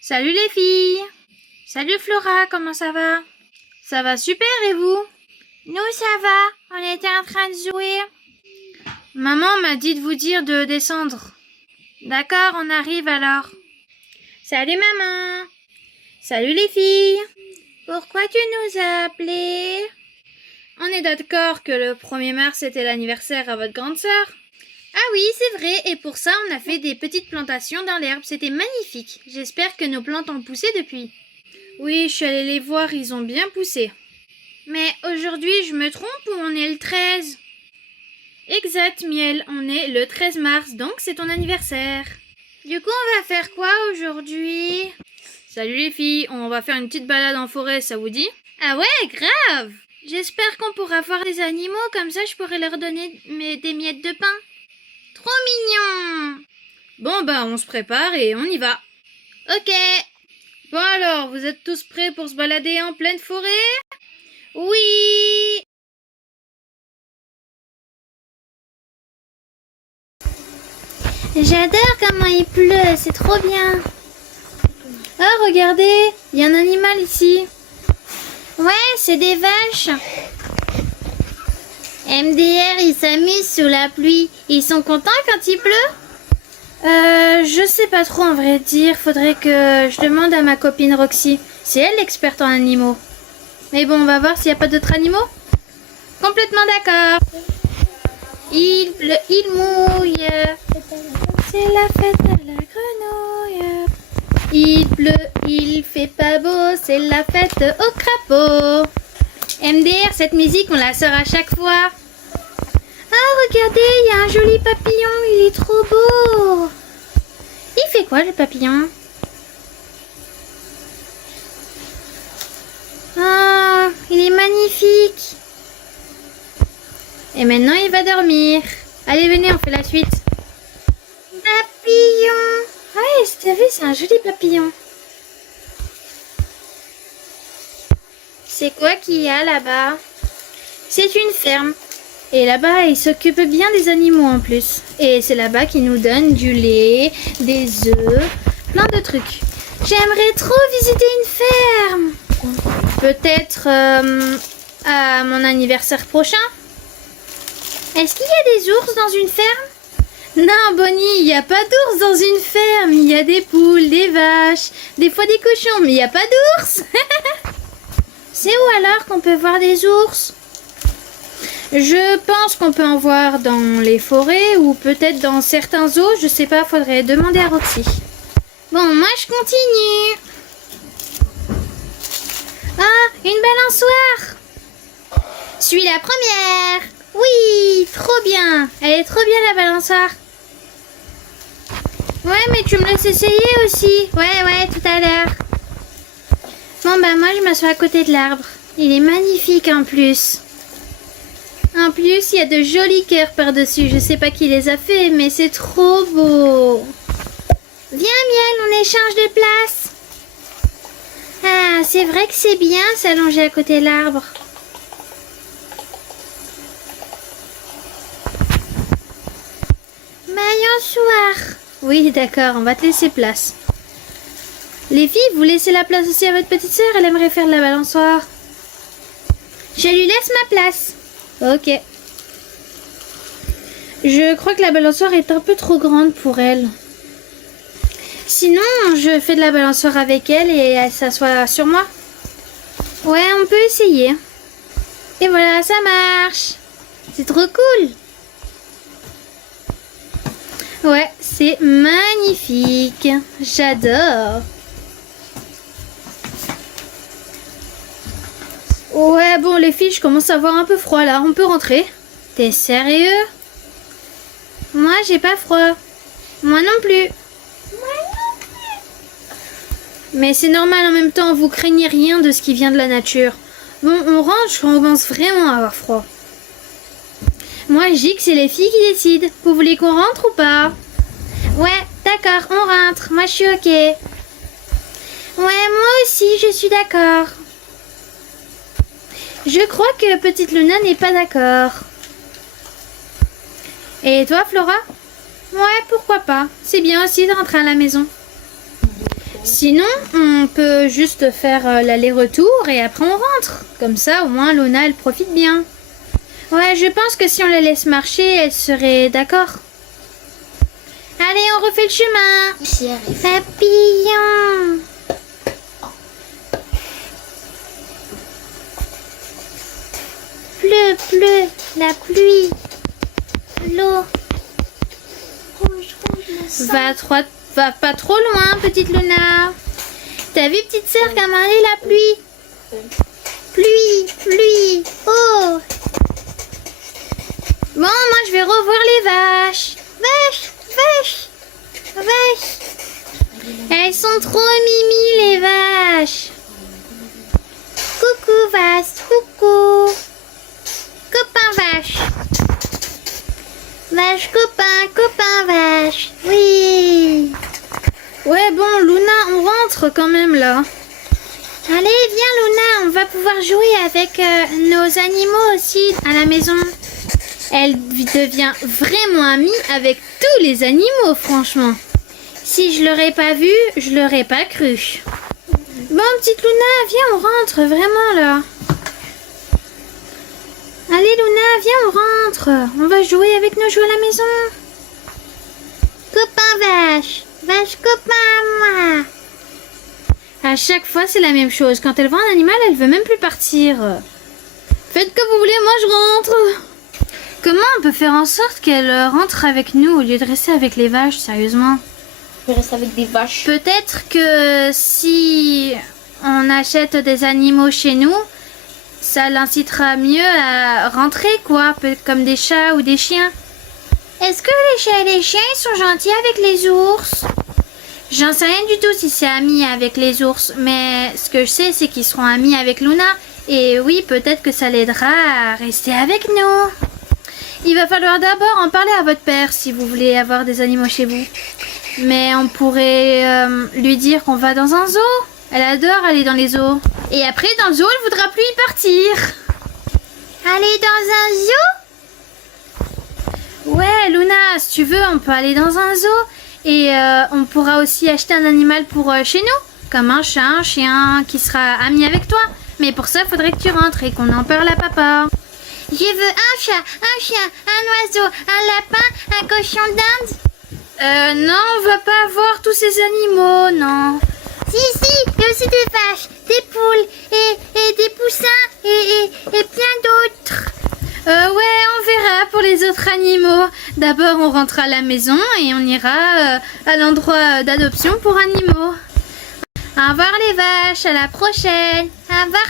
Salut les filles! Salut Flora, comment ça va? Ça va super et vous? Nous ça va, on était en train de jouer. Maman m'a dit de vous dire de descendre. D'accord, on arrive alors. Salut maman! Salut les filles! Pourquoi tu nous as appelés? On est d'accord que le 1er mars était l'anniversaire à votre grande sœur? Ah oui, c'est vrai, et pour ça on a fait des petites plantations dans l'herbe, c'était magnifique. J'espère que nos plantes ont poussé depuis. Oui, je suis allée les voir, ils ont bien poussé. Mais aujourd'hui, je me trompe ou on est le 13? Exact, Miel, on est le 13 mars, donc c'est ton anniversaire. Du coup, on va faire quoi aujourd'hui? Salut les filles, on va faire une petite balade en forêt, ça vous dit? Ah ouais, grave! J'espère qu'on pourra voir des animaux, comme ça je pourrai leur donner des miettes de pain. Trop mignon! Bon bah on se prépare et on y va. Ok. Bon alors, vous êtes tous prêts pour se balader en pleine forêt? Oui! J'adore comment il pleut, c'est trop bien. Ah regardez, il y a un animal ici. Ouais, c'est des vaches. MDR, ils s'amusent sous la pluie. Ils sont contents quand il pleut? Je sais pas trop en vrai dire. Faudrait que je demande à ma copine Roxy. C'est elle l'experte en animaux. Mais bon, on va voir s'il n'y a pas d'autres animaux. Complètement d'accord. Il pleut, il mouille. C'est la fête à la grenouille. Il pleut, il fait pas beau. C'est la fête au crapaud. MDR, cette musique, on la sort à chaque fois. Ah, regardez, il y a un joli papillon, il est trop beau. Il fait quoi, le papillon? Ah, il est magnifique. Et maintenant, il va dormir. Allez, venez, on fait la suite. Papillon. Ouais, t'as vu, c'est un joli papillon. C'est quoi qu'il y a là-bas? C'est une ferme. Et là-bas, ils s'occupent bien des animaux en plus. Et c'est là-bas qu'ils nous donnent du lait, des œufs, plein de trucs. J'aimerais trop visiter une ferme. Peut-être à mon anniversaire prochain. Est-ce qu'il y a des ours dans une ferme? Non, Bonnie, il n'y a pas d'ours dans une ferme. Il y a des poules, des vaches, des fois des cochons, mais il n'y a pas d'ours. C'est où alors qu'on peut voir des ours? Je pense qu'on peut en voir dans les forêts ou peut-être dans certains zoos. Je sais pas, faudrait demander à Roxy. Bon, moi je continue. Ah, une balançoire. Suis la première. Oui, trop bien. Elle est trop bien la balançoire. Ouais, mais tu me laisses essayer aussi. Ouais, tout à l'heure. Bon, bah moi je m'assois à côté de l'arbre. Il est magnifique en plus. En plus, il y a de jolis cœurs par-dessus. Je sais pas qui les a fait, mais c'est trop beau. Viens, Miel, on échange de place. Ah, c'est vrai que c'est bien s'allonger à côté de l'arbre. Balançoire. Oui, d'accord, on va te laisser place. Les filles, vous laissez la place aussi à votre petite sœur. Elle aimerait faire de la balançoire. Je lui laisse ma place. Ok. Je crois que la balançoire est un peu trop grande pour elle. Sinon, je fais de la balançoire avec elle et elle s'assoit sur moi. Ouais, on peut essayer. Et voilà, ça marche. C'est trop cool. Ouais, c'est magnifique. J'adore. Ouais, bon, les filles, je commence à avoir un peu froid là. On peut rentrer. T'es sérieux? Moi, j'ai pas froid. Moi non plus. Moi non plus. Mais c'est normal en même temps, vous craignez rien de ce qui vient de la nature. Bon, on rentre, je commence vraiment à avoir froid. Moi, je dis que c'est les filles qui décident. Vous voulez qu'on rentre ou pas? Ouais, d'accord, on rentre. Moi, je suis ok. Ouais, moi aussi, je suis d'accord. Je crois que petite Luna n'est pas d'accord. Et toi, Flora? Ouais, pourquoi pas. C'est bien aussi de rentrer à la maison. Sinon, on peut juste faire l'aller-retour et après on rentre. Comme ça, au moins, Luna, elle profite bien. Ouais, je pense que si on la laisse marcher, elle serait d'accord. Allez, on refait le chemin. Papillon. Pleut, la pluie, l'eau. Va pas trop loin, petite Luna. T'as vu, petite sœur, comme elle est la pluie? Pluie, oh. Bon, moi je vais revoir les vaches. Vaches. Elles sont trop mimi, les vaches. Coucou, vache, coucou. Copain vache. Vache copain vache. Oui. Ouais, bon, Luna, on rentre quand même là. Allez, viens Luna, on va pouvoir jouer avec nos animaux aussi à la maison. Elle devient vraiment amie avec tous les animaux, franchement. Si je l'aurais pas vu, je l'aurais pas cru. Bon, petite Luna, viens, on rentre vraiment là. Allez Luna, viens, on rentre. On va jouer avec nos jouets à la maison. Copain vache copain moi. À chaque fois, c'est la même chose. Quand elle voit un animal, elle veut même plus partir. Faites comme vous voulez, moi je rentre. Comment on peut faire en sorte qu'elle rentre avec nous au lieu de rester avec les vaches, sérieusement? Je reste avec des vaches. Peut-être que si on achète des animaux chez nous, ça l'incitera mieux à rentrer, quoi, peut-être comme des chats ou des chiens. Est-ce que les chats et les chiens ils sont gentils avec les ours? J'en sais rien du tout si c'est ami avec les ours, mais ce que je sais, c'est qu'ils seront amis avec Luna. Et oui, peut-être que ça l'aidera à rester avec nous. Il va falloir d'abord en parler à votre père si vous voulez avoir des animaux chez vous. Mais on pourrait lui dire qu'on va dans un zoo. Elle adore aller dans les zoos. Et après, dans le zoo, elle voudra plus y partir. Aller dans un zoo? Ouais, Luna, si tu veux, on peut aller dans un zoo. Et on pourra aussi acheter un animal pour chez nous. Comme un chat, un chien qui sera ami avec toi. Mais pour ça, il faudrait que tu rentres et qu'on en parle à papa. Je veux un chat, un chien, un oiseau, un lapin, un cochon d'Inde. Non, on va pas avoir tous ces animaux, non. Si, il y a aussi des vaches, des poules et des poussins et plein d'autres. Ouais, on verra pour les autres animaux. D'abord, on rentrera à la maison et on ira à l'endroit d'adoption pour animaux. Au revoir les vaches, à la prochaine. Au revoir